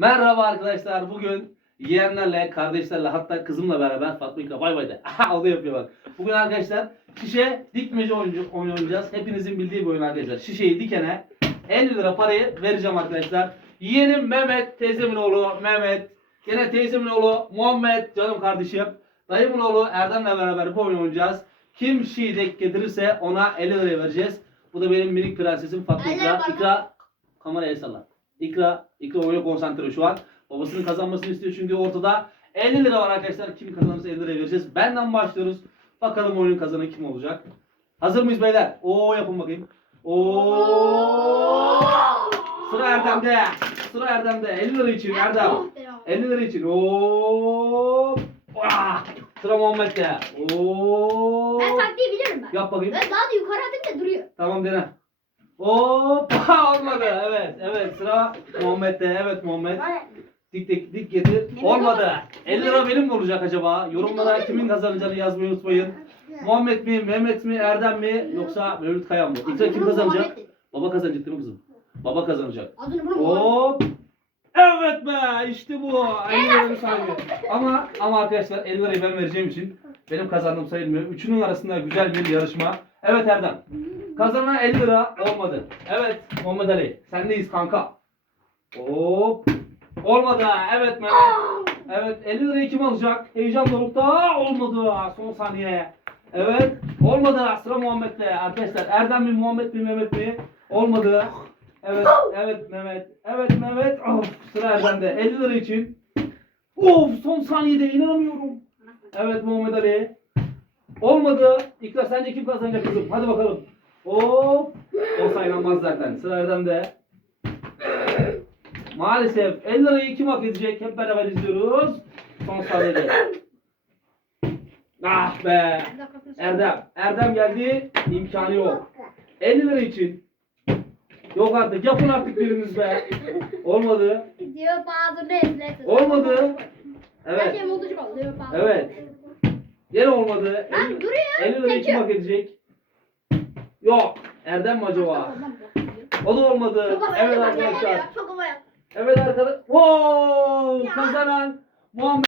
Merhaba arkadaşlar. Bugün yeğenlerle, kardeşlerle hatta kızımla beraber Fatma İkra bay bay de. Aha, o da yapıyor bak. Bugün arkadaşlar şişe dikmece oyun oynayacağız. Hepinizin bildiği bir oyun arkadaşlar. Şişeyi dikene 50 lira parayı vereceğim arkadaşlar. Yeğenim Mehmet, teyzemin oğlu Mehmet. Gene teyzemin oğlu Muhammed, canım kardeşim. Dayımın oğlu Erdem'le beraber bu oyunu oynayacağız. Kim şişeyi denk getirirse ona 50 liraya vereceğiz. Bu da benim minik prensesim Fatma İkra. İkra kameraya salla. İkra, İkra oyuna konsantre şu an. Babasının kazanmasını istiyor çünkü ortada 50 lira var arkadaşlar. Kim kazanırsa 50 liraya vereceğiz. Benden başlıyoruz. Bakalım oyunun kazanı kim olacak. Hazır mıyız beyler? Oo yapın bakayım. Oo. Sıra Erdem'de. Sıra Erdem'de. 50 lira için Erdem. 50 lira için. Oo. Ah! Sıra Muhammed'de. Oo. Ben taktiği bilirim ben. Yap bakayım. Ben daha da yukarı atayım da duruyor. Tamam dene. Hop olmadı. Evet evet sıra Muhammed'de. Evet Muhammed. Dik dik dik getir. Olmadı. 50 lira benim mi olacak acaba? Yorumlara kimin kazanacağını yazmayı unutmayın. Muhammed mi, Mehmet mi, Erdem mi yoksa Mevlüt Kayan mı? İlk kim kazanacak? Baba kazanacak değil mi kızım? Baba kazanacak. Hop. Evet be işte bu. 50 liranın sahibi. Ama ama arkadaşlar 50 lirayı ben vereceğim için benim kazandığım sayılmıyor. Üçünün arasında güzel bir yarışma. Evet Erdem. Kazanan 50 lira olmadı. Evet Muhammed Ali. Sendeyiz kanka. Hop. Olmadı. Evet Mehmet. Evet 50 lirayı kim alacak? Heyecan dorukta olmadı. Son saniye. Evet. Olmadı. Sıra Muhammed'de. Arkadaşlar Erdem mi Muhammed mi Mehmet mi? Olmadı. Evet. Evet Mehmet. Evet Mehmet. Of, sıra Erdem'de. 50 lira için. Of son saniyede inanamıyorum. Evet Muhammed Ali. Olmadı. İkra sence kim kazanacak kızım? Hadi bakalım. Hop. O saylanmaz zaten. Sıra Erdem'de. Maalesef 50 lirayı kim hak edecek? Hep beraber izliyoruz. Son saniyede. Ah be. Erdem. Erdem geldi. İmkanı yok. 50 lira için. Yok artık. Yapın artık biriniz be. Olmadı. Diyor bazı nezle. Olmadı. Evet. Bazı. Evet. Yine olmadı. Lan 50, duruyor. 50 lirayı kim hak edecek? Yok. Erdem mi acaba? O da olmadı. Evet arkadaşlar. Çok. Evet arkadaşlar. Wow! Kazanan Muhammed